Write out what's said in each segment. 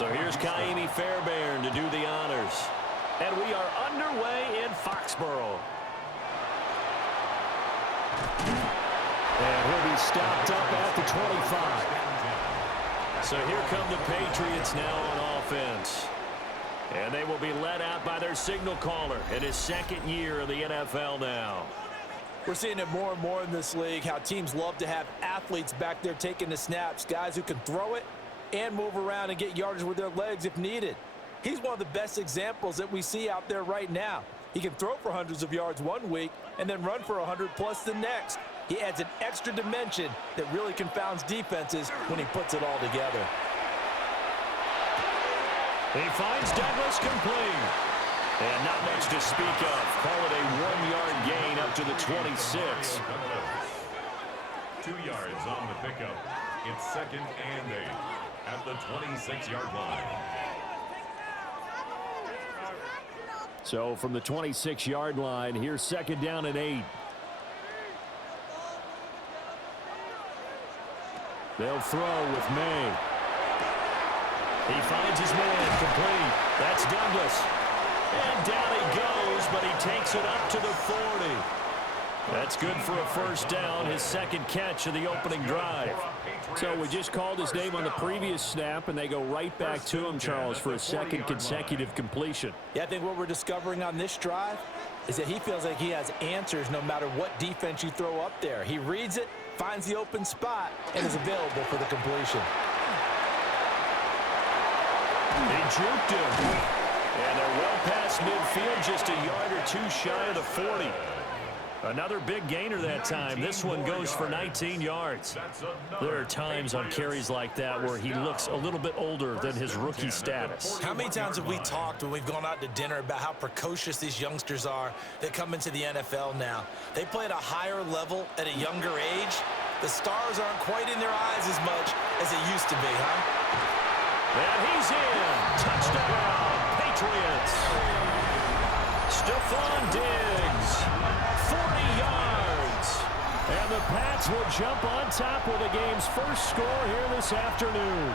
So here's Kaimi Fairbairn to do the honors. And we are underway in Foxborough. And he'll be stopped up at the 25. So here come the Patriots now on offense. And they will be led out by their signal caller in his second year of the NFL now. We're seeing it more and more in this league, how teams love to have athletes back there taking the snaps, guys who can throw it and move around and get yardage with their legs if needed. He's one of the best examples that we see out there right now. He can throw for hundreds of yards one week and then run for 100+ the next. He adds an extra dimension that really confounds defenses when he puts it all together. He finds Douglas complete. And not much to speak of. Call it a 1-yard gain up to the 26. 2 yards on the pickup. It's 2nd and 8 at the 26-yard line. So from the 26-yard line, here's 2nd down and 8. They'll throw with May. He finds his man complete. That's Douglas. And down he goes, but he takes it up to the 40. That's good for a first down, his second catch of the opening drive. So we just called his name on the previous snap, and they go right back to him, Charles, for a second consecutive completion. Yeah, I think what we're discovering on this drive is that he feels like he has answers no matter what defense you throw up there. He reads it, finds the open spot, and is available for the completion. He juked him. And they're well past midfield, just a yard or two shy of the 40. Another big gainer that time. This one goes for 19 yards. There are times on carries like that where he looks a little bit older than his rookie status. How many times have we talked when we've gone out to dinner about how precocious these youngsters are that come into the NFL now? They play at a higher level at a younger age. The stars aren't quite in their eyes as much as they used to be, huh? And he's in. Touchdown. Patriots. Stephon Diggs, 40 yards. And the Pats will jump on top with the game's first score here this afternoon.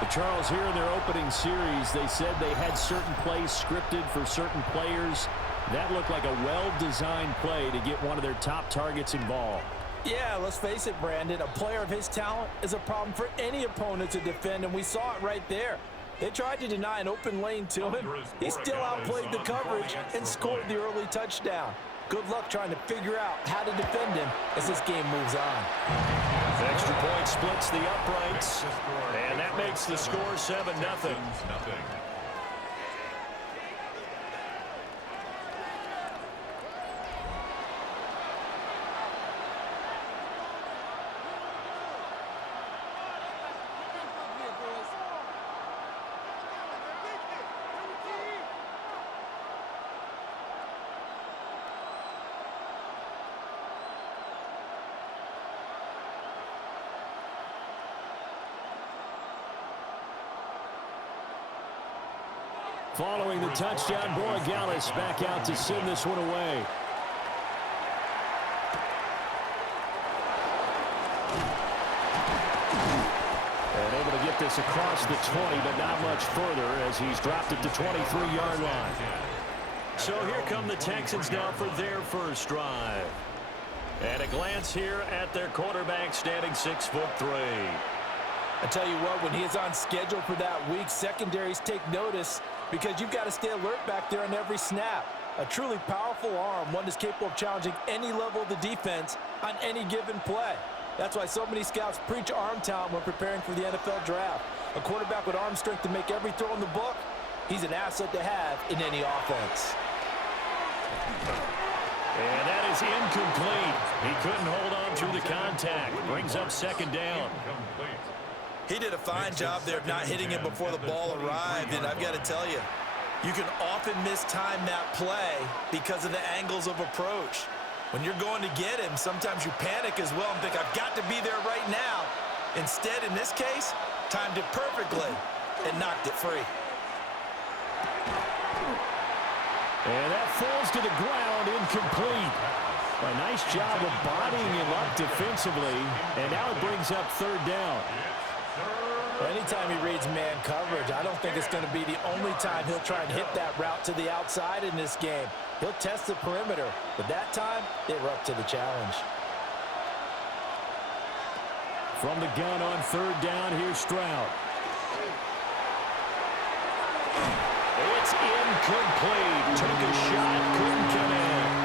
But Charles, here in their opening series, they said they had certain plays scripted for certain players. That looked like a well-designed play to get one of their top targets involved. Yeah, let's face it, Brandon. A player of his talent is a problem for any opponent to defend, and we saw it right there. They tried to deny an open lane to him. He still outplayed the coverage and scored the early touchdown. Good luck trying to figure out how to defend him as this game moves on. The extra point splits the uprights, and that makes the score 7-0. Following the touchdown, Borregales back out to send this one away. And able to get this across the 20, but not much further as he's dropped at the 23-yard line. So here come the Texans now for their first drive. And a glance here at their quarterback standing 6'3". I tell you what, when he is on schedule for that week, secondaries take notice because you've got to stay alert back there on every snap. A truly powerful arm, one that's capable of challenging any level of the defense on any given play. That's why so many scouts preach arm talent when preparing for the NFL draft. A quarterback with arm strength to make every throw in the book, he's an asset to have in any offense. And that is incomplete. He couldn't hold on through the contact. Brings up second down. He did a fine job there of not hitting him before the ball arrived, and I've got to tell you, you can often mistime that play because of the angles of approach. When you're going to get him, sometimes you panic as well and think, I've got to be there right now. Instead, in this case, timed it perfectly and knocked it free. And that falls to the ground, incomplete. A nice job of bodying him up defensively, and now it brings up third down. Anytime he reads man coverage, I don't think it's going to be the only time he'll try and hit that route to the outside in this game. He'll test the perimeter, but that time, they were up to the challenge. From the gun on third down, here's Stroud. It's incomplete. Took a shot, couldn't connect.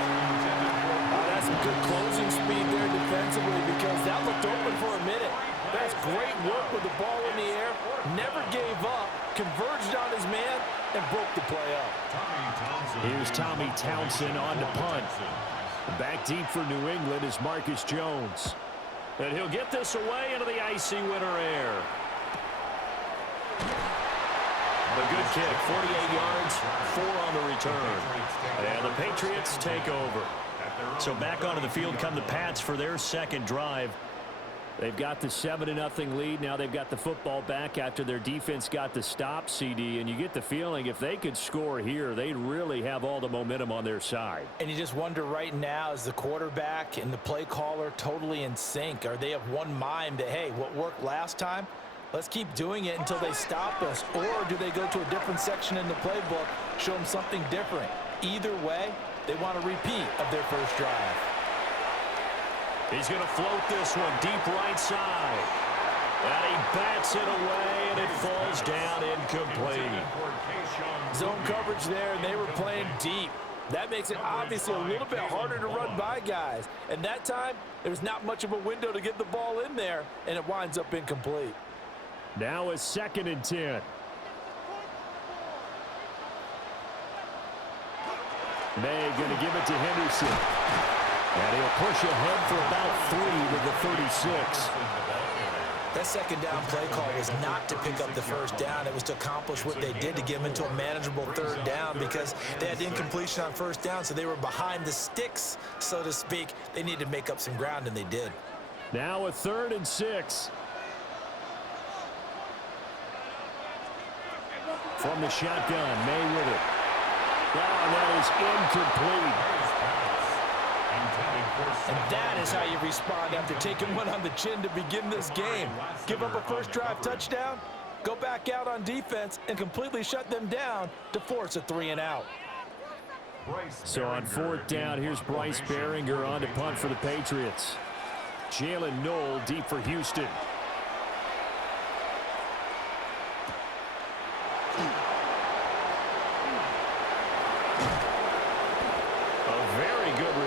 That's some good closing speed there defensively because that looked open for a minute. That's great work with the ball in the air. Never gave up, converged on his man, and broke the play up. Here's Tommy Townsend on to punt. Back deep for New England is Marcus Jones. And he'll get this away into the icy winter air. A good kick, 48 yards, 4 on the return. And the Patriots take over. So back onto the field come the Pats for their second drive. They've got the 7-0 lead. Now they've got the football back after their defense got the stop, CD. And you get the feeling if they could score here, they'd really have all the momentum on their side. And you just wonder right now, is the quarterback and the play caller totally in sync? Are they of one mind that, hey, what worked last time? Let's keep doing it until they stop us. Or do they go to a different section in the playbook, show them something different? Either way, they want a repeat of their first drive. He's going to float this one deep right side. And he bats it away, and it falls down incomplete. Zone coverage there, and they were playing deep. That makes it obviously a little bit harder to run by guys. And that time, there's not much of a window to get the ball in there, and it winds up incomplete. Now a 2nd and 10. May going to give it to Henderson. And he'll push ahead for about 3 to the 36. That second down play call was not to pick up the first down. It was to accomplish what they did to get them into a manageable third down because they had incompletion on first down, so they were behind the sticks, so to speak. They needed to make up some ground, and they did. Now a 3rd and 6. From the shotgun, May with it. And that is incomplete. And that is how you respond after taking one on the chin to begin this game. Give up a first drive touchdown, go back out on defense, and completely shut them down to force a 3-and-out. So on 4th down, here's Bryce Behringer on to punt for the Patriots. Jalen Knoll deep for Houston.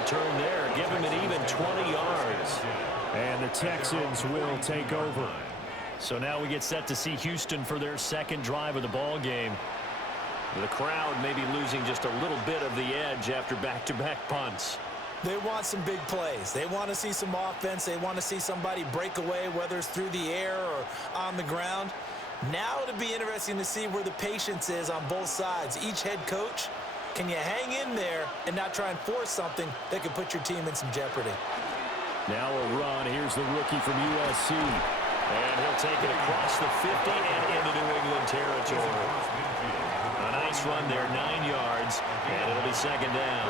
Return there, give him an even 20 yards. And the Texans will take over. So now we get set to see Houston for their second drive of the ball game. The crowd may be losing just a little bit of the edge after back-to-back punts. They want some big plays. They want to see some offense. They want to see somebody break away, whether it's through the air or on the ground. Now it'll be interesting to see where the patience is on both sides. Each head coach, can you hang in there and not try and force something that could put your team in some jeopardy? Now a run. Here's the rookie from USC. And he'll take it across the 50 and into New England territory. A nice run there, 9 yards, and it'll be 2nd down.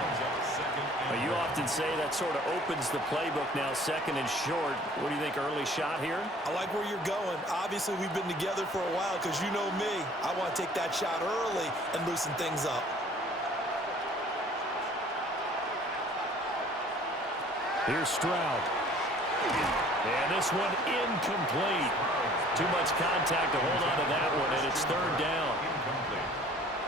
You often say that sort of opens the playbook now, 2nd and short. What do you think, early shot here? I like where you're going. Obviously, we've been together for a while because you know me. I want to take that shot early and loosen things up. Here's Stroud. And this one incomplete. Too much contact to hold on to that one, and it's 3rd down.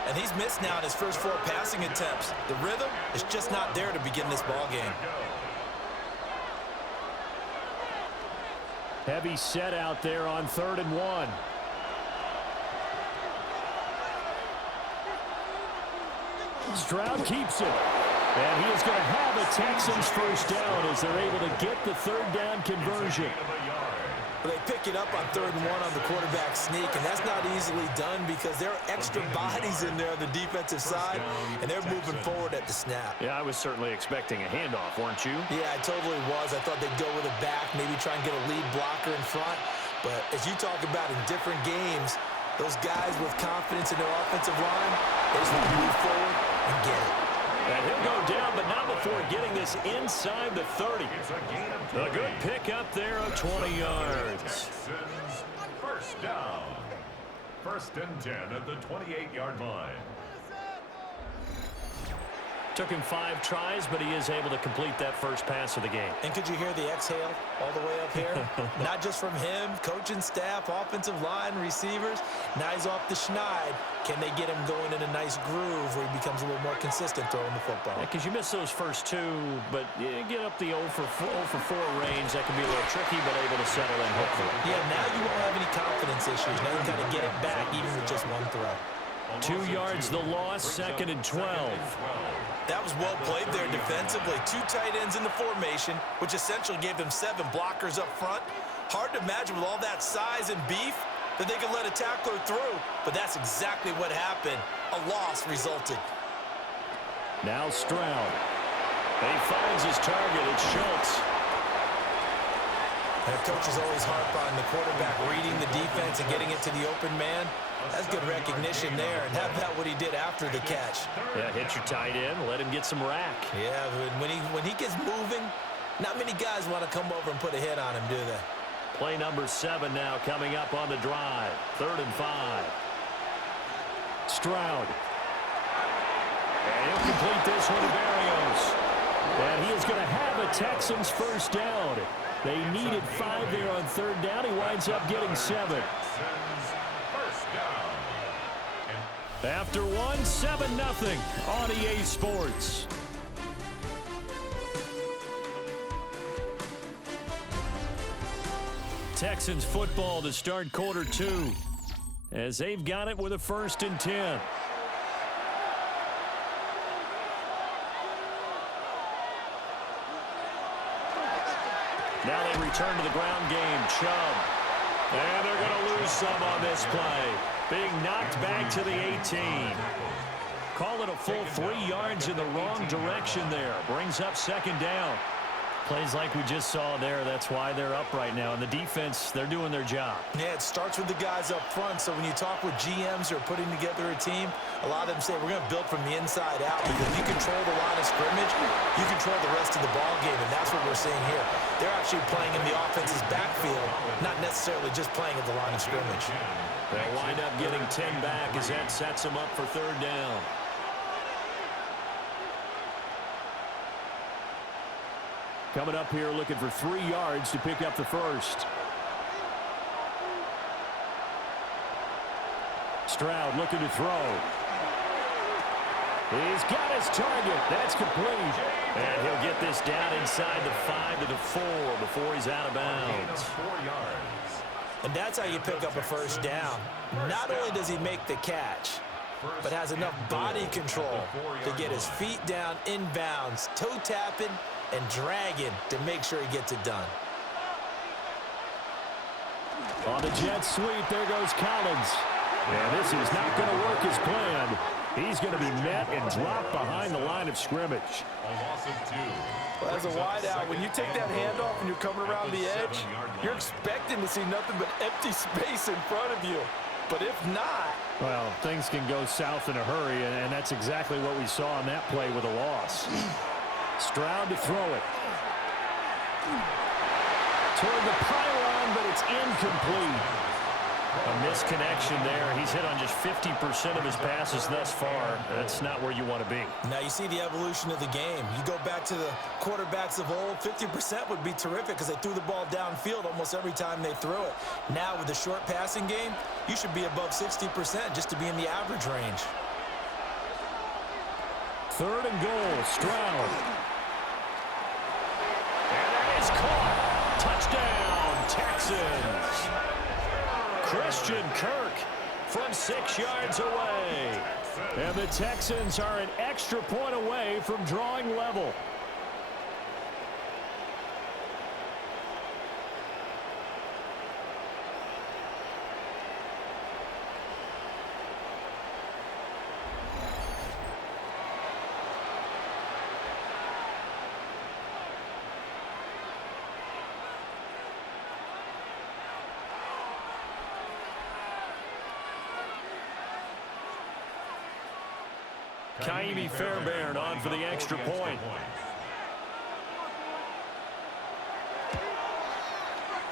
And he's missed now in his first 4 passing attempts. The rhythm is just not there to begin this ball game. Heavy set out there on 3rd and 1. Stroud keeps it. And he is going to have a Texans first down as they're able to get the 3rd down conversion. They pick it up on 3rd and 1 on the quarterback sneak, and that's not easily done because there are extra bodies in there on the defensive side, and they're moving forward at the snap. Yeah, I was certainly expecting a handoff, weren't you? Yeah, I totally was. I thought they'd go with a back, maybe try and get a lead blocker in front. But as you talk about in different games, those guys with confidence in their offensive line, they just want to move forward and get it. And he'll go down, but not before getting this inside the 30. A good pick up there of 20 yards. down. 1st and 10 at the 28-yard line. Took him 5 tries, but he is able to complete that first pass of the game. And could you hear the exhale all the way up here? Not just from him, coaching staff, offensive line, receivers. Now he's off the schneid. Can they get him going in a nice groove where he becomes a little more consistent throwing the football? Because you miss those first 2, but you get up the 0 for 4 range. That can be a little tricky, but able to settle in, hopefully. Yeah, now you won't have any confidence issues. Now you got to get it back even with just 1 throw. 2 yards the loss, 2nd and 12. That was well played there defensively. 2 tight ends in the formation, which essentially gave them 7 blockers up front. Hard to imagine with all that size and beef that they could let a tackler through, but that's exactly what happened. A loss resulted. Now Stroud. He finds his target. It's Schultz. And coaches always harp on the quarterback reading the defense and getting it to the open man. That's good recognition there, and how about what he did after the catch? Yeah, hit your tight end, let him get some rack. Yeah, when he gets moving, not many guys want to come over and put a hit on him, do they? Play number 7 now coming up on the drive. 3rd and 5. Stroud. And he'll complete this one to Barrios. And he is going to have a Texans first down. They needed 5 there on 3rd down. He winds up getting 7. After 1, 7-0 on EA Sports. Texans football to start quarter 2 as they've got it with a 1st and 10. Now they return to the ground game. Chubb. And they're going to lose some on this play. Being knocked back to the 18. Call it a full 3 yards in the wrong direction there. Brings up 2nd down. Plays like we just saw there. That's why they're up right now. And the defense, they're doing their job. Yeah, it starts with the guys up front. So when you talk with GMs who are putting together a team, a lot of them say we're going to build from the inside out. Because if you control the line of scrimmage, you control the rest of the ball game. And that's what we're seeing here. They're actually playing in the offense's backfield, not necessarily just playing at the line of scrimmage. They'll wind up getting 10 back as that sets them up for 3rd down. Coming up here looking for 3 yards to pick up the first. Stroud looking to throw. He's got his target. That's complete. And he'll get this down inside the 5 to the 4 before he's out of bounds. 4 yards. And that's how you pick up a first down. Not only does he make the catch, but has enough body control to get his feet down inbounds, toe tapping and dragging to make sure he gets it done. On the jet sweep, there goes Collins. And this is not going to work as planned. He's going to be met and dropped behind the line of scrimmage. A loss of 2. Well, as a wideout, when you take that handoff and you're coming around the edge, you're expecting to see nothing but empty space in front of you. But if not... Well, things can go south in a hurry, and that's exactly what we saw on that play with a loss. Stroud to throw it. Toward the pylon, but it's incomplete. A misconnection there. He's hit on just 50% of his passes thus far. That's not where you want to be. Now you see the evolution of the game. You go back to the quarterbacks of old, 50% would be terrific because they threw the ball downfield almost every time they threw it. Now with the short passing game, you should be above 60% just to be in the average range. 3rd and goal, Stroud. And that is caught. Touchdown, Texans. Christian Kirk from 6 yards away. And the Texans are an extra point away from drawing level. Kaimi Fairbairn on for the extra point.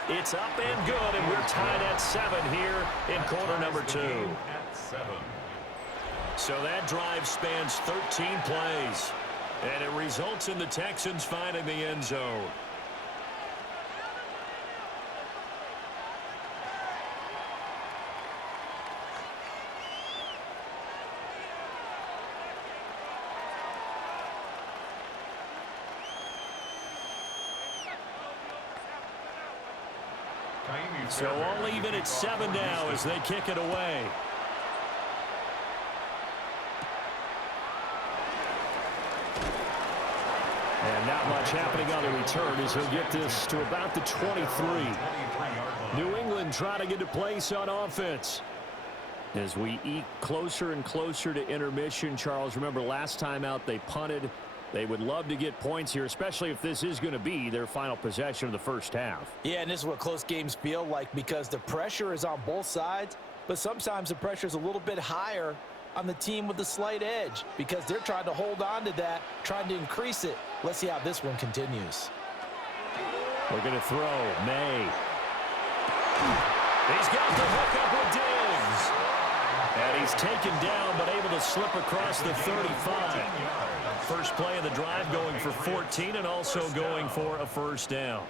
It's up and good, and we're tied at 7 here in quarter number 2. So that drive spans 13 plays, and it results in the Texans finding the end zone. So all even at 7 now as they kick it away. And not much happening on the return as he'll get this to about the 23. New England trying to get to place on offense. As we eke closer and closer to intermission, Charles, remember last time out they punted. They would love to get points here, especially if this is going to be their final possession of the first half. Yeah, and this is what close games feel like because the pressure is on both sides, but sometimes the pressure is a little bit higher on the team with the slight edge because they're trying to hold on to that, trying to increase it. Let's see how this one continues. We're going to throw. May. He's got the hook up with Diggs. And he's taken down but able to slip across the 35. First play of the drive going for 14 and also going for a first down.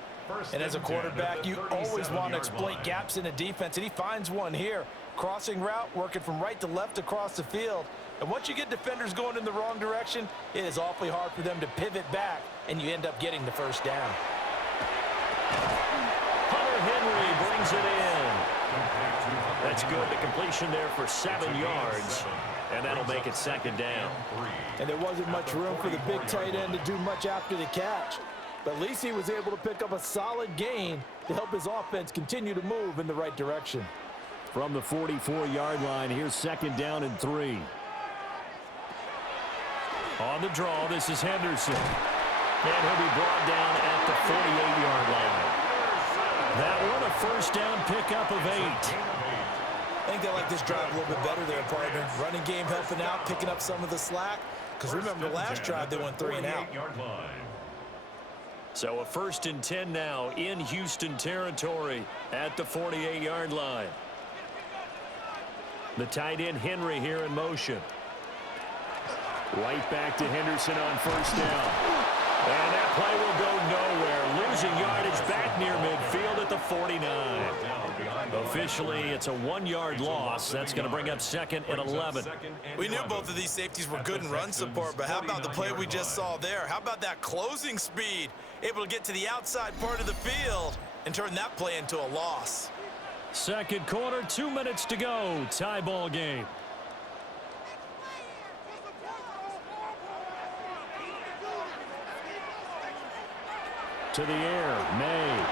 And as a quarterback, you always want to exploit gaps in a defense, and he finds one here. Crossing route, working from right to left across the field. And once you get defenders going in the wrong direction, it is awfully hard for them to pivot back, and you end up getting the first down. Hunter Henry brings it in. That's good. The completion there for 7 yards. And that'll make it second down. And there wasn't much room for the big tight end to do much after the catch. But at least he was able to pick up a solid gain to help his offense continue to move in the right direction. From the 44-yard line, here's second down and 3. On the draw, this is Henderson. And he'll be brought down at the 48-yard line. That one a first down pickup of 8. I think they like this drive a little bit better there, partner. Running game helping out, picking up some of the slack. Because remember, the last drive they went 3 and out. So a first and 10 now in Houston territory at the 48-yard line. The tight end Henry here in motion. Right back to Henderson on first down. And that play will go nowhere. Losing yardage back near midfield at the 49. Officially, it's a 1-yard loss. That's going to bring up second and 11. We knew both of these safeties were good in run support, but how about the play we just saw there? How about that closing speed? Able to get to the outside part of the field and turn that play into a loss. Second quarter, 2 minutes to go. Tie ball game. To the air, May.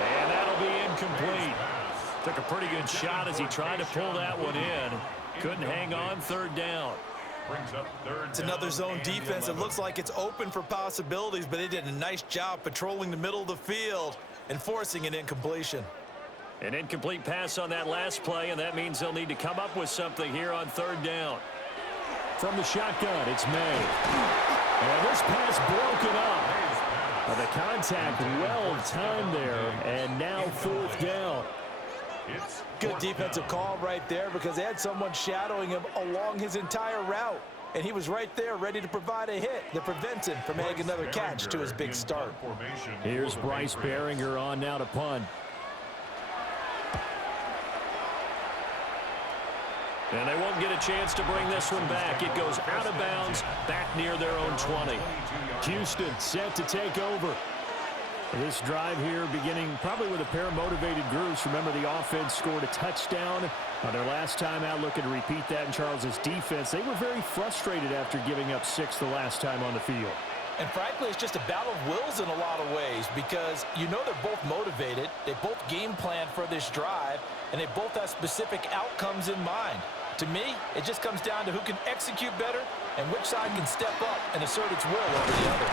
And that'll be incomplete. Took a pretty good shot as he tried to pull that one in. Couldn't hang on, third down. It's another zone defense. It looks like it's open for possibilities, but they did a nice job patrolling the middle of the field and forcing an incompletion. An incomplete pass on that last play, and that means they'll need to come up with something here on third down. From the shotgun, it's May. And this pass broken up. The contact well timed there, and now fourth down. Good defensive call right there because they had someone shadowing him along his entire route, and he was right there ready to provide a hit that prevents him from adding another catch to his big start. Here's Bryce Behringer on now to punt. And they won't get a chance to bring this one back. It goes out of bounds, back near their own 20. Houston set to take over. This drive here beginning probably with a pair of motivated groups. Remember, the offense scored a touchdown on their last time out. Looking to repeat that in Charles's defense. They were very frustrated after giving up 6 the last time on the field. And frankly, it's just a battle of wills in a lot of ways because you know they're both motivated. They both game plan for this drive, and they both have specific outcomes in mind. To me, it just comes down to who can execute better and which side can step up and assert its will over the other.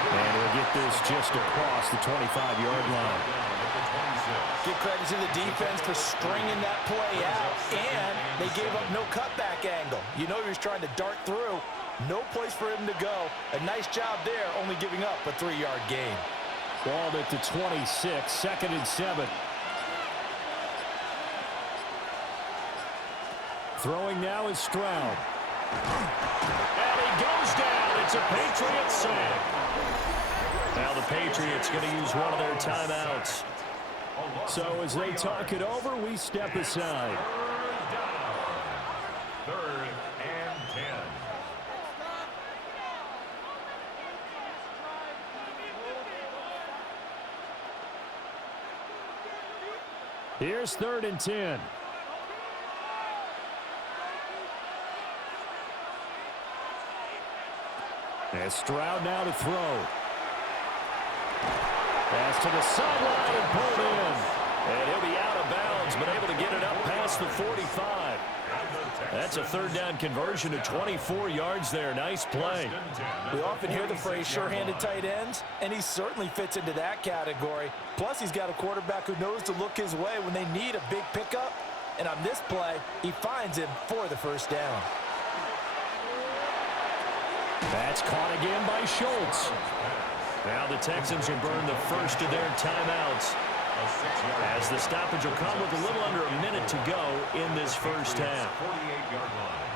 And we'll get this just across the 25-yard line. Give credit to the defense for stringing that play out, and they gave up no cutback angle. You know he was trying to dart through. No place for him to go. A nice job there, only giving up a 3-yard gain. Ball at the 26, 2nd and 7. Throwing now is Stroud. And he goes down. It's a Patriots sack. Now the Patriots going to use one of their timeouts. So as they talk it over, we step aside. 3rd and 10. Here's 3rd and 10. And Stroud now to throw. Pass to the sideline and pulled in. And he'll be out of bounds, but able to get it up past the 45. That's a 3rd down conversion of 24 yards there. Nice play. We often hear the phrase sure-handed tight ends, and he certainly fits into that category. Plus, he's got a quarterback who knows to look his way when they need a big pickup. And on this play, he finds him for the 1st down. That's caught again by Schultz. Now the Texans will burn the first of their timeouts, as the stoppage will come with a little under a minute to go in this first half. 48-yard line.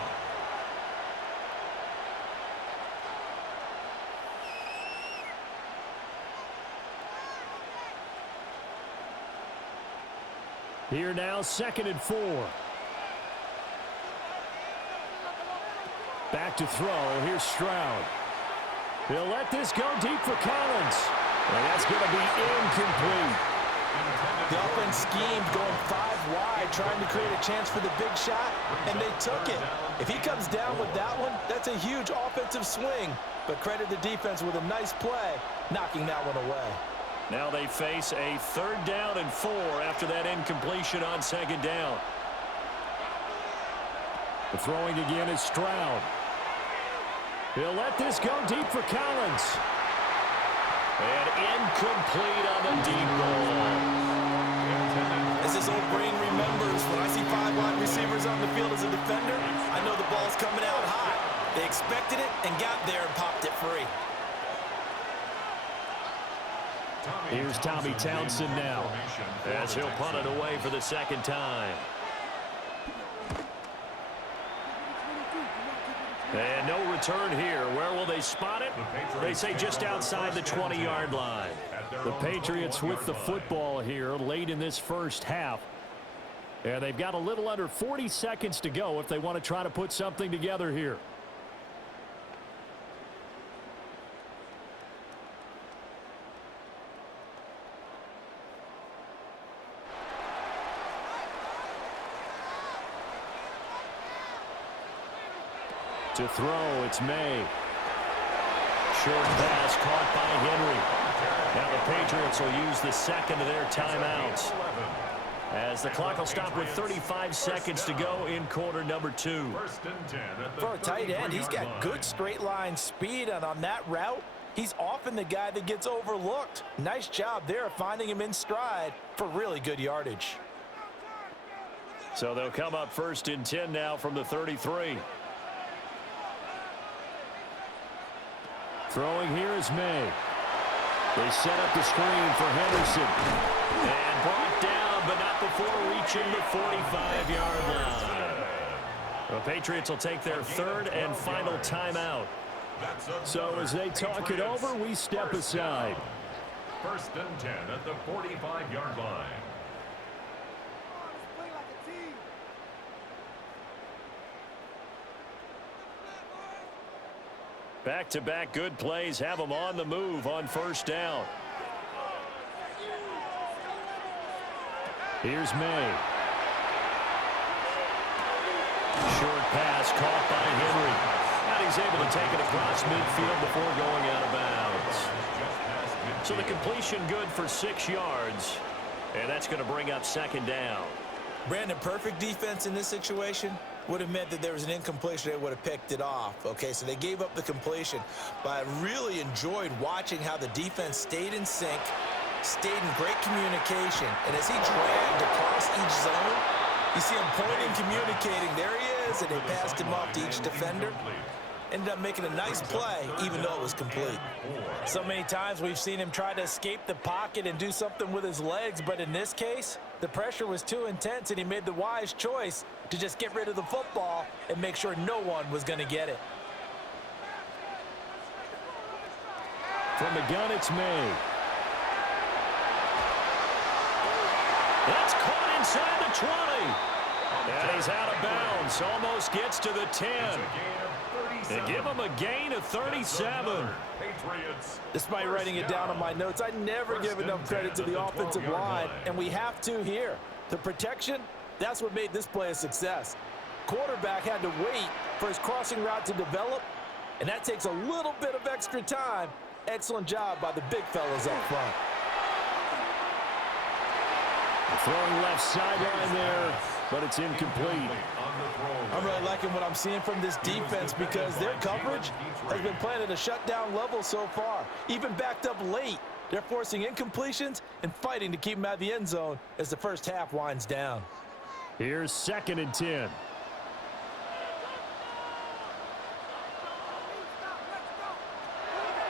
Here now, 2nd and 4. Back to throw. Here's Stroud. He'll let this go deep for Collins. And that's going to be incomplete. The offense schemed going 5 wide, trying to create a chance for the big shot, and they took it. If he comes down with that one, that's a huge offensive swing. But credit the defense with a nice play, knocking that one away. Now they face a 3rd down and 4 after that incompletion on 2nd down. The throwing again is Stroud. He'll let this go deep for Collins. And incomplete on the deep ball. As his old brain remembers, when I see 5 wide receivers on the field as a defender, I know the ball's coming out high. They expected it and got there and popped it free. Here's Tommy Townsend now, as he'll punt it away for the 2nd time. And no return here. Where will they spot it? They say just outside the 20-yard line. The Patriots with the football here late in this first half. And they've got a little under 40 seconds to go if they want to try to put something together here. To throw, it's May. Short pass caught by Henry. Now the Patriots will use the 2nd of their timeouts, as the clock will stop with 35 seconds to go in quarter number 2. For a tight end, he's got good straight line speed, and on that route, he's often the guy that gets overlooked. Nice job there of finding him in stride for really good yardage. So they'll come up 1st and 10 now from the 33. Throwing here is May. They set up the screen for Henderson. And brought down, but not before reaching the 45-yard line. The Patriots will take their 3rd and final timeout. So as they talk it over, we step aside. 1st and 10 at the 45-yard line. Back-to-back good plays have them on the move on 1st down. Here's May. Short pass caught by Henry. And he's able to take it across midfield before going out of bounds. So the completion good for 6 yards. And that's going to bring up 2nd down. Brandon, perfect defense in this situation would have meant that there was an incompletion. They would have picked it off. Okay, so they gave up the completion. But I really enjoyed watching how the defense stayed in sync, stayed in great communication. And as he dragged across each zone, you see him pointing, communicating. There he is, and they passed him off to each defender. ended up making a nice play, even though it was complete. So many times we've seen him try to escape the pocket and do something with his legs, but in this case, the pressure was too intense, and he made the wise choice to just get rid of the football and make sure no one was going to get it. From the gun, it's May. That's caught inside the 20. And he's out of bounds. Almost gets to the 10. They give him a gain of 37. Despite writing it down on my notes, I never give enough credit to the offensive line, and we have to here. The protection, that's what made this play a success. Quarterback had to wait for his crossing route to develop, and that takes a little bit of extra time. Excellent job by the big fellas up front. Throwing left sideline there, but it's incomplete. I'm really liking what I'm seeing from this defense because their coverage has been playing at a shutdown level so far. Even backed up late, they're forcing incompletions and fighting to keep them out of the end zone as the first half winds down. Here's 2nd and 10.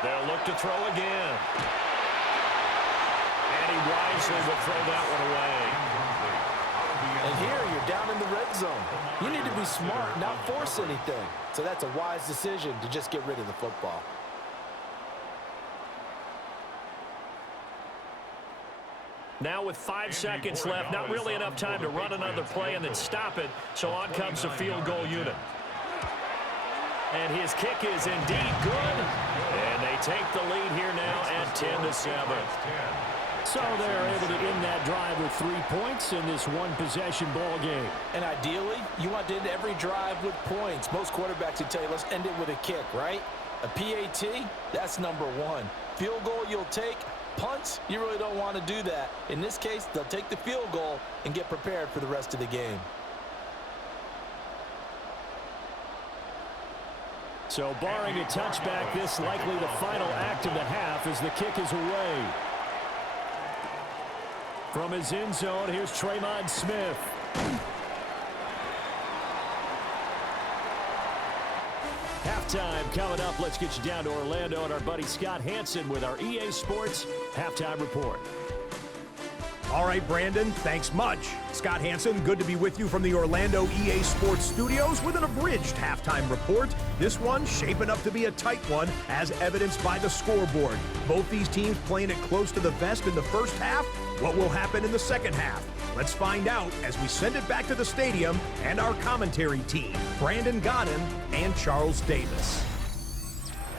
They'll look to throw again. And he wisely will throw that one away. And here you're down in the red zone. You need to be smart, not force anything. So that's a wise decision to just get rid of the football. Now with 5 seconds left, not really enough time to run another play and then stop it. So on comes the field goal unit. And his kick is indeed good. And they take the lead here now at 10-7. So they're able to end that drive with 3 points in this one-possession ball game. And ideally, you want to end every drive with points. Most quarterbacks would tell you, let's end it with a kick, right? A PAT, that's number 1. Field goal you'll take. Punts, you really don't want to do that. In this case, they'll take the field goal and get prepared for the rest of the game. So barring a touchback, this likely the final act of the half as the kick is away. From his end zone, here's Tremon Smith. Halftime coming up. Let's get you down to Orlando and our buddy Scott Hansen with our EA Sports Halftime Report. All right, Brandon, thanks much. Scott Hansen, good to be with you from the Orlando EA Sports Studios with an abridged halftime report. This one shaping up to be a tight one, as evidenced by the scoreboard. Both these teams playing it close to the vest in the first half. What will happen in the second half? Let's find out as we send it back to the stadium and our commentary team, Brandon Godden and Charles Davis.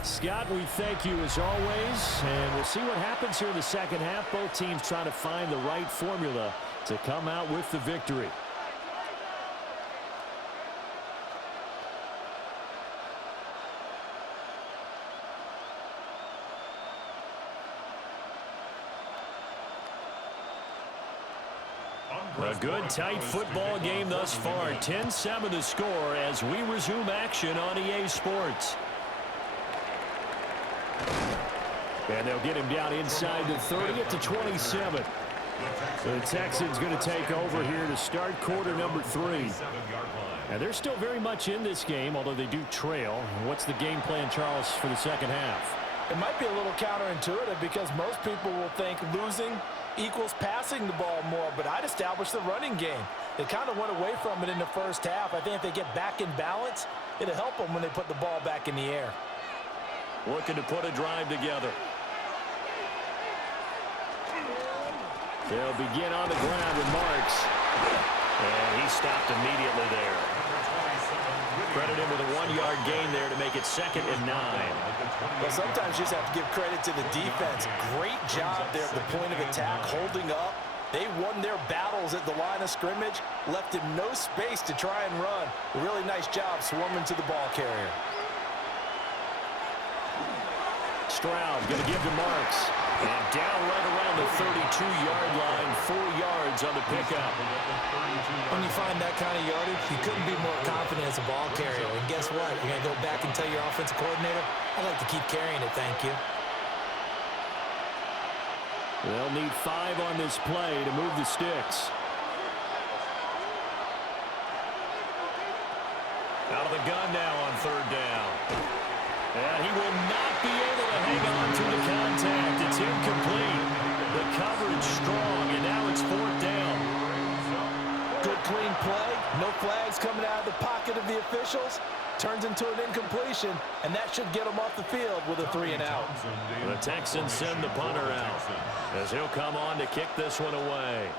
Scott, we thank you as always, and we'll see what happens here in the second half. Both teams trying to find the right formula to come out with the victory. A good, tight football game thus far. 10-7 the score as we resume action on EA Sports. And they'll get him down inside the 30 at the 27. The Texans going to take over here to start quarter number 3. And they're still very much in this game, although they do trail. What's the game plan, Charles, for the second half? It might be a little counterintuitive because most people will think losing equals passing the ball more, but I'd establish the running game. They kind of went away from it in the first half. I think if they get back in balance, it'll help them when they put the ball back in the air. Looking to put a drive together. They'll begin on the ground with Marks. And he stopped immediately there. Credit him with a 1-yard gain there to make it 2nd and 9. Well, sometimes you just have to give credit to the defense. Great job there at the point of attack, holding up. They won their battles at the line of scrimmage, left him no space to try and run. A really nice job swarming to the ball carrier. Stroud going to give to Marks. And down right around the 32-yard line, 4 yards on the pickup. When you find that kind of yardage, you couldn't be more confident as a ball carrier. And guess what? You're going to go back and tell your offensive coordinator, I'd like to keep carrying it, thank you. They'll need 5 on this play to move the sticks. Out of the gun now on 3rd down. And he will not be able to hang on to the contact. It's incomplete. The coverage strong, and now it's 4th down. Good clean play. No flags coming out of the pocket of the officials. Turns into an incompletion, and that should get him off the field with a 3-and-out. The Texans send the punter out as he'll come on to kick this one away.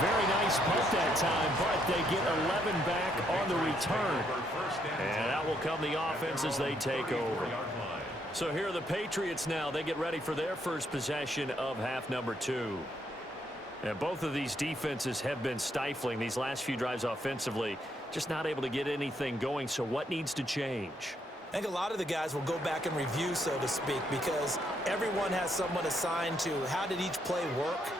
Very nice punt that time, but they get 11 back on the return. And that will come the offense as they take over. So here are the Patriots now. They get ready for their first possession of half number 2. And both of these defenses have been stifling these last few drives offensively. Just not able to get anything going. So what needs to change? I think a lot of the guys will go back and review, so to speak, because everyone has someone assigned to how did each play work.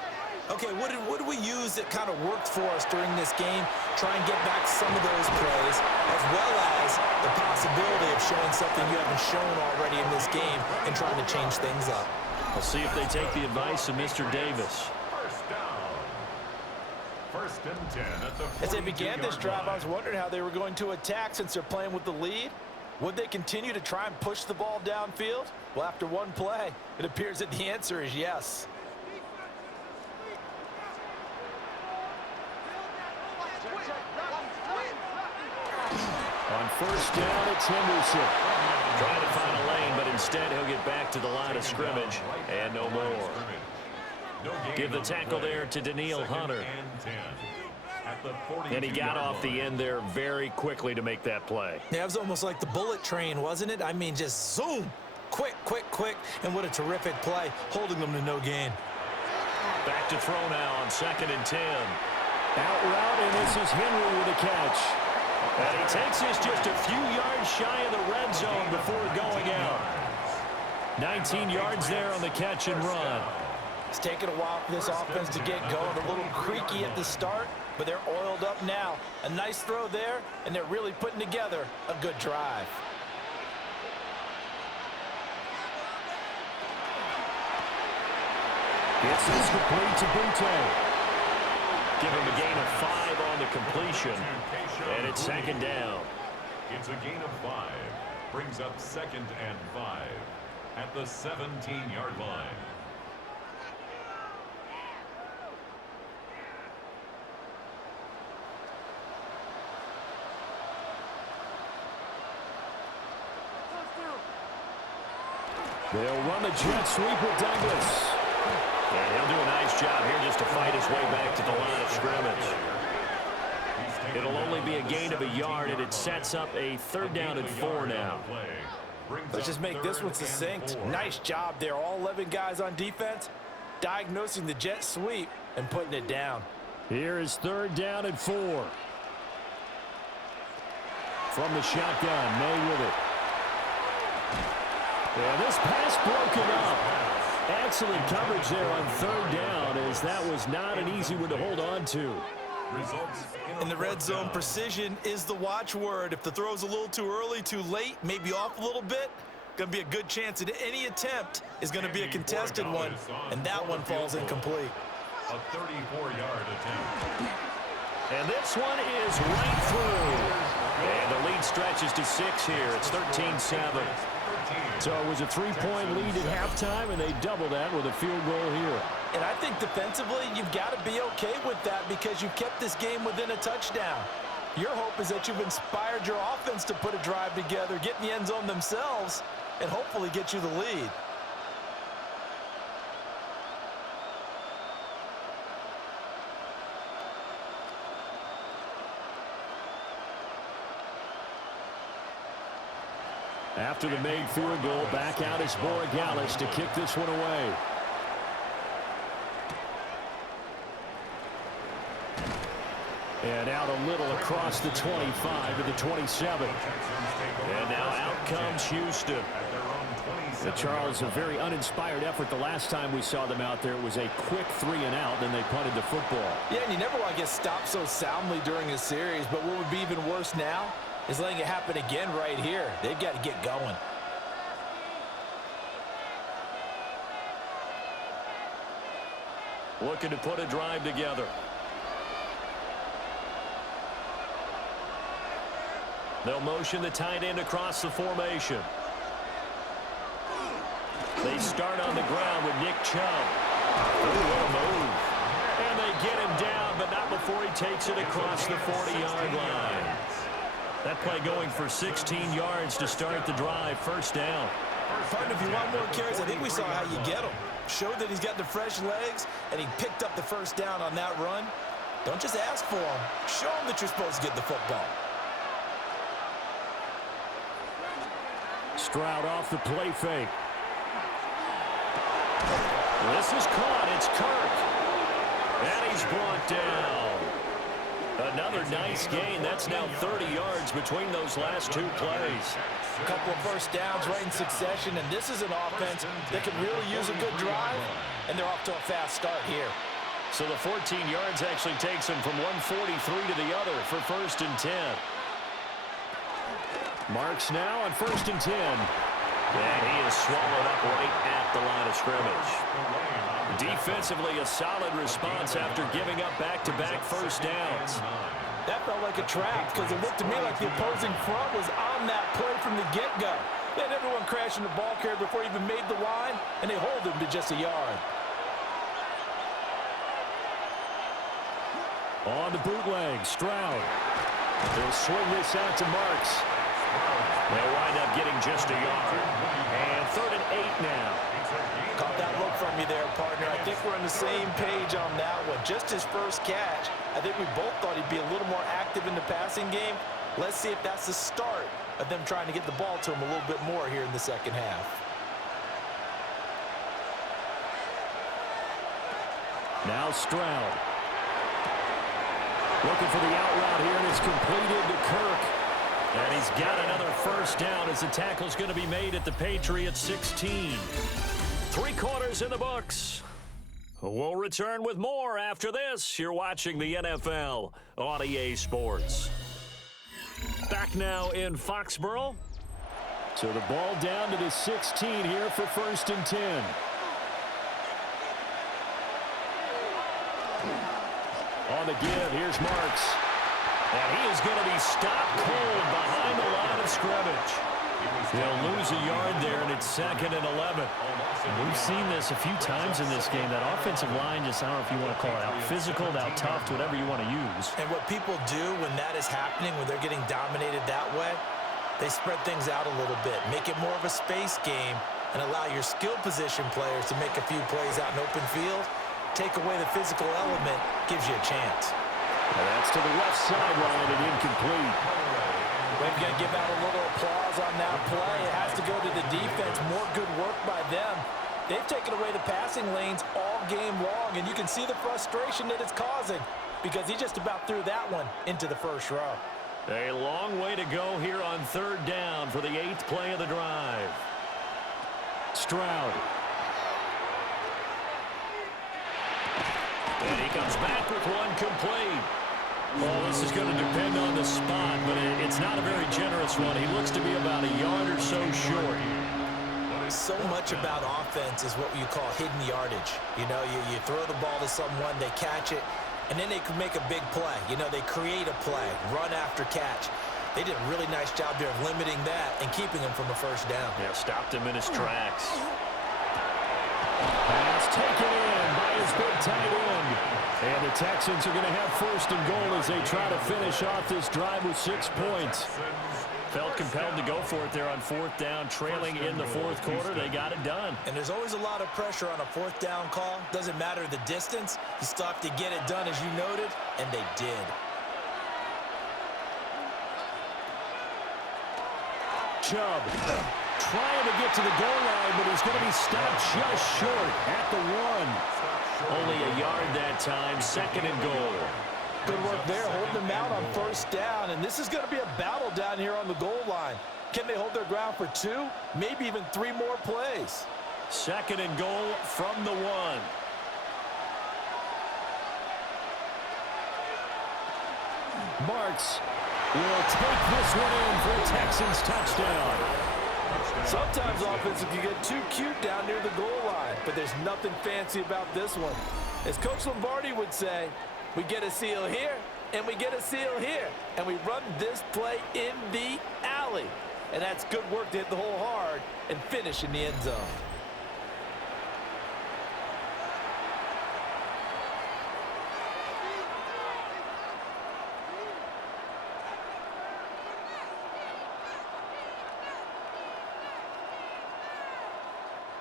Okay, what did we use that kind of worked for us during this game? Try and get back some of those plays, as well as the possibility of showing something you haven't shown already in this game and trying to change things up. We'll see if they take the advice of Mr. Davis. First down. 1st and 10 at the 42-yard As they began this drive, I was line. wondering how they were going to attack since they're playing with the lead. Would they continue to try and push the ball downfield? Well, after one play, it appears that the answer is yes. On 1st down, it's Henderson. Trying to find a lane, but instead he'll get back to the line of scrimmage and no more. Give the tackle there to Daniil Hunter. And he got off the end there very quickly to make that play. Yeah, it was almost like the bullet train, wasn't it? I mean, just zoom. Quick, quick, quick. And what a terrific play, holding them to no gain. Back to throw now on 2nd and 10. Out route, and this is Henry with a catch. And he takes this just a few yards shy of the red zone before going out. 19 yards there on the catch and run. It's taken a while for this offense to get going. A little creaky at the start, but they're oiled up now. A nice throw there, and they're really putting together a good drive. It's complete to Butte. Give him a gain of 5 on the completion, and it's 2nd down. It's a gain of 5. Brings up 2nd and 5 at the 17-yard line. They'll run the jet sweep with Douglas. And he'll do a nice job here just to fight his way back to the line of scrimmage. It'll only be a gain of a yard, and it sets up a 3rd down and 4 now. Let's just make this one succinct. Nice job there. All 11 guys on defense diagnosing the jet sweep and putting it down. Here is 3rd down and 4. From the shotgun, May with it. And this pass broken up. Excellent coverage there on 3rd down, as that was not an easy one to hold on to. In the red zone, precision is the watchword. If the throw's a little too early, too late, maybe off a little bit, going to be a good chance that any attempt is going to be a contested one, and that one falls incomplete. A 34-yard attempt. And this one is right through. And the lead stretches to 6 here. It's 13-7. So it was a 3-point lead at halftime, and they doubled that with a field goal here. And I think defensively, you've got to be okay with that because you kept this game within a touchdown. Your hope is that you've inspired your offense to put a drive together, get in the end zone themselves, and hopefully get you the lead. After the made field goal, back out is Borregales to kick this one away. And out a little across the 25 to the 27. And now out comes Houston. Charles, a very uninspired effort the last time we saw them out there. It was a quick 3-and-out, then they punted the football. Yeah, and you never want to get stopped so soundly during a series, but what would be even worse now is letting it happen again right here. They've got to get going. looking to put a drive together. They'll motion the tight end across the formation. They start on the ground with Nick Chubb. Oh, what a move. And they get him down, but not before he takes it across the 40-yard line. That play going for 16 yards to start the drive. First down. Partner, if you want more carries, I think we saw how you get him. Showed that he's got the fresh legs, and he picked up the first down on that run. Don't just ask for him. Show him that you're supposed to get the football. Stroud off the play fake. This is caught. It's Kirk. And he's brought down. Another nice gain. That's now 30 yards between those last two plays. A couple of first downs right in succession, and this is an offense that could really use a good drive, and they're off to a fast start here. So the 14 yards actually takes him from 143 to the other for 1st and 10. Marks now on 1st and 10. And he is swallowed up right at the line of scrimmage. Defensively, a solid response after giving up back-to-back first downs. That felt like a trap because it looked to me like the opposing front was on that play from the get-go. They had everyone crashing the ball carrier before he even made the line, and they hold him to just a yard. On the bootleg, Stroud. They'll swing this out to Marks. They'll wind up getting just a yard. And 3rd and 8 now. Caught that look from you there, partner. I think we're on the same page on that one. Just his first catch. I think we both thought he'd be a little more active in the passing game. Let's see if that's the start of them trying to get the ball to him a little bit more here in the second half. Now Stroud. Looking for the out route here, and it's completed to Kirk. And he's got another first down as the tackle's going to be made at the Patriots 16. 3 quarters in the books. We'll return with more after this. You're watching the NFL on EA Sports. Back now in Foxborough. So the ball down to the 16 here for 1st and 10. On the give, here's Marks. And he is going to be stopped cold behind the line of scrimmage. They'll lose a yard there, and it's 2nd and 11. We've seen this a few times in this game. That offensive line just, I don't know if you want to call it out physical, out tough, whatever you want to use. And what people do when that is happening, when they're getting dominated that way, they spread things out a little bit, make it more of a space game, and allow your skill position players to make a few plays out in open field. Take away the physical element, gives you a chance. And that's to the left sideline and incomplete. We're going to give out a little applause on that play. It has to go to the defense. More good work by them. They've taken away the passing lanes all game long, and you can see the frustration that it's causing because he just about threw that one into the first row. A long way to go here on 3rd down for the 8th play of the drive. Stroud. And he comes back with one complete. Well, this is going to depend on the spot, but it's not a very generous one. He looks to be about a yard or so short. So much about offense is what you call hidden yardage. You know, you throw the ball to someone, they catch it, and then they can make a big play. You know, they create a play, run after catch. They did a really nice job there of limiting that and keeping him from a first down. Yeah, stopped him in his tracks. Pass taken in by his big tight end. And the Texans are going to have 1st and goal as they try to finish off this drive with 6 points. Felt compelled to go for it there on 4th down, trailing in the 4th quarter. They got it done. And there's always a lot of pressure on a 4th down call. Doesn't matter the distance. You still have to get it done, as you noted, and they did. Chubb trying to get to the goal line, but he's going to be stopped just short at the 1. Only a yard that time, 2nd and goal. Good work there, holding them out on 1st down, and this is going to be a battle down here on the goal line. Can they hold their ground for 2, maybe even 3 more plays? 2nd and goal from the 1. Marks will take this one in for a Texans touchdown. Sometimes offenses can get too cute down near the goal line, but there's nothing fancy about this one. As Coach Lombardi would say, we get a seal here, and we get a seal here, and we run this play in the alley. And that's good work to hit the hole hard and finish in the end zone.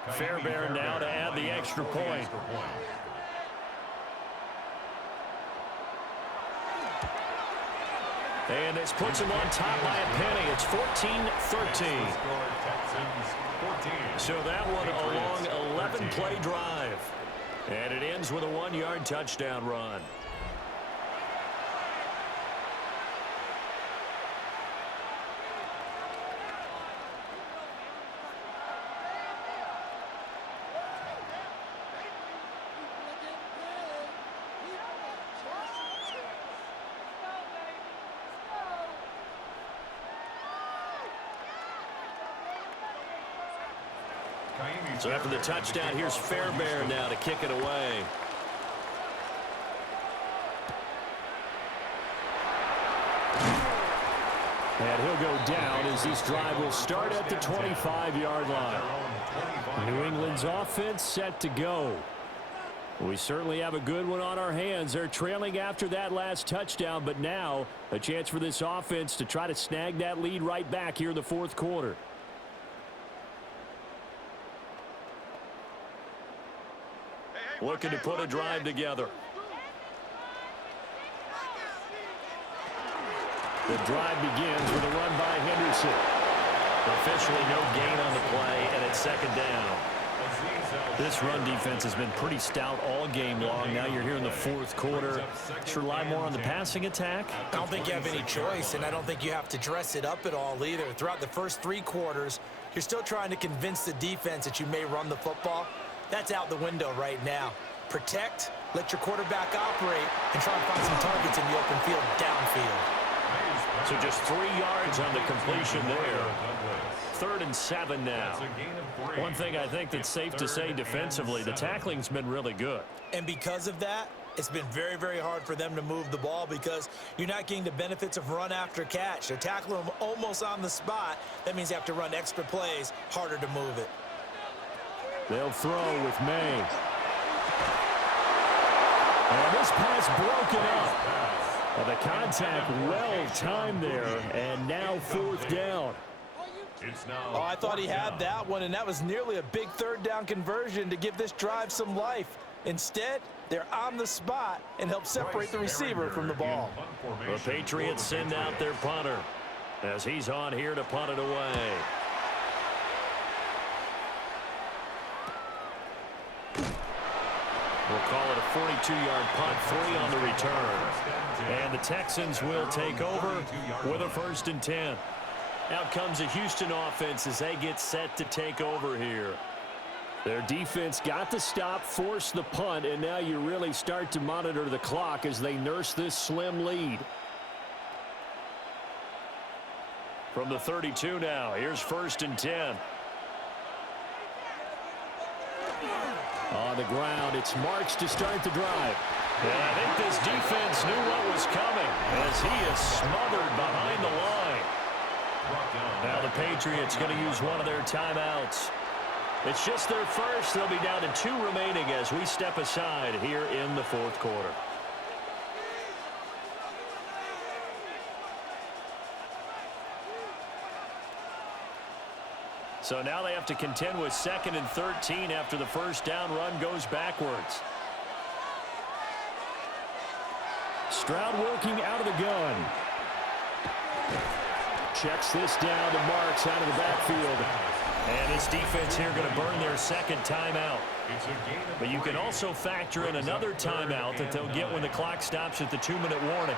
Fairbairn now to add the extra point. And this puts him on top by a penny. It's 14-13. So that one a long 11-play drive. And it ends with a 1-yard touchdown run. So after the touchdown, here's Fairbairn now to kick it away. And he'll go down as this drive will start at the 25-yard line. New England's offense set to go. We certainly have a good one on our hands. They're trailing after that last touchdown, but now a chance for this offense to try to snag that lead right back here in the fourth quarter. Looking to put a drive together. The drive begins with a run by Henderson. Officially no gain on the play, and it's second down. This run defense has been pretty stout all game long. Now you're here in the fourth quarter. Should rely more on the passing attack? I don't think you have any choice, and I don't think you have to dress it up at all either. Throughout the first 3 quarters, you're still trying to convince the defense that you may run the football. That's out the window right now. Protect, let your quarterback operate, and try and find some targets in the open field downfield. So just 3 yards on the completion there. 3rd and 7 now. One thing I think that's safe to say defensively, the tackling's been really good. And because of that, it's been very, very hard for them to move the ball because you're not getting the benefits of run after catch. They're tackling them almost on the spot. That means they have to run extra plays, harder to move it. They'll throw with May. And this pass broken up. Well, the contact well timed there, and now 4th down. Oh, I thought he had that one, and that was nearly a big 3rd down conversion to give this drive some life. Instead, they're on the spot and help separate the receiver from the ball. The Patriots send out their punter as he's on here to punt it away. We'll call it a 42-yard punt, 3 on the return. And the Texans will take over with a 1st and 10. Out comes the Houston offense as they get set to take over here. Their defense got the stop, forced the punt, and now you really start to monitor the clock as they nurse this slim lead. From the 32 now, here's 1st and 10. On the ground, it's Marks to start the drive. Yeah, I think this defense knew what was coming as he is smothered behind the line. Now the Patriots going to use one of their timeouts. It's just their first. They'll be down to 2 remaining as we step aside here in the fourth quarter. So now they have to contend with 2nd and 13 after the 1st down run goes backwards. Stroud working out of the gun. Checks this down to Marks out of the backfield. And this defense here going to burn their 2nd timeout. But you can also factor in another timeout that they'll get when the clock stops at the 2-minute warning.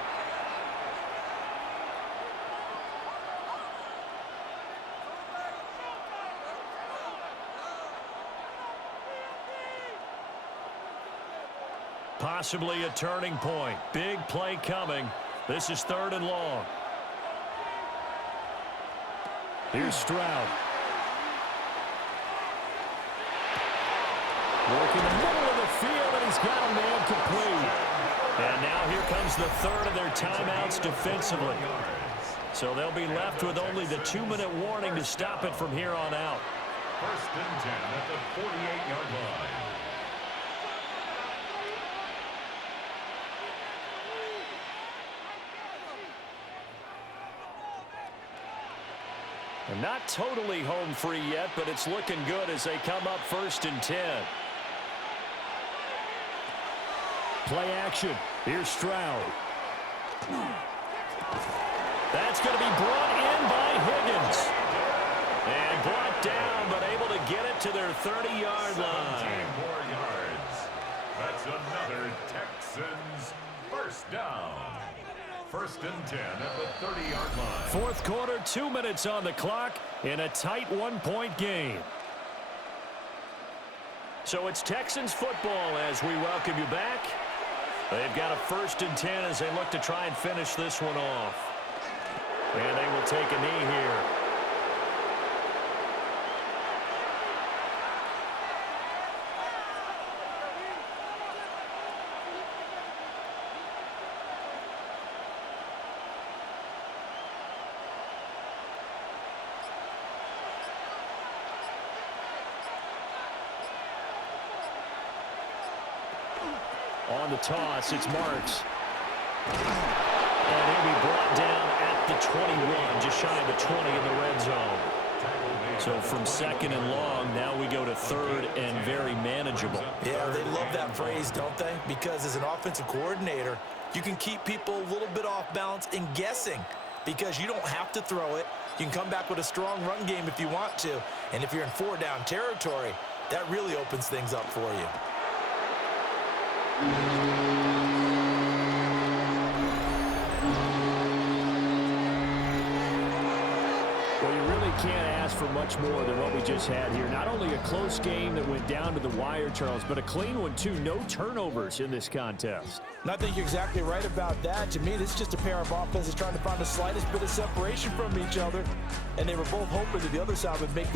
Possibly a turning point. Big play coming. This is 3rd and long. Here's Stroud. Working the middle of the field, and he He's got a man complete. And now here comes the third of their timeouts defensively. So they'll be left with only the 2-minute warning to stop it from here on out. First and 10 at the 48-yard line. And not totally home free yet, but it's looking good as they come up first and 10. Play action. Here's Stroud. That's going to be brought in by Higgins. And brought down, but able to get it to their 30-yard line. 17 more yards. That's another Texans first down. First and 10 at the 30-yard line. Fourth quarter, 2 minutes on the clock in a tight 1-point game. So it's Texans football as we welcome you back. They've got a first and 10 as they look to try and finish this one off. And they will take a knee here. On the toss, it's Marks. And he'll be brought down at the 21, just shy of the 20 in the red zone. So from second and long, now we go to third and very manageable. Yeah, they love that phrase, don't they? Because as an offensive coordinator, you can keep people a little bit off balance and guessing because you don't have to throw it. You can come back with a strong run game if you want to. And if you're in 4-down territory, that really opens things up for you. Well, you really can't ask for much more than what we just had here. Not only a close game that went down to the wire, Charles, but a clean one, too. No turnovers in this contest. And I think you're exactly right about that. To me, this is just a pair of offenses trying to find the slightest bit of separation from each other. And they were both hoping that the other side would make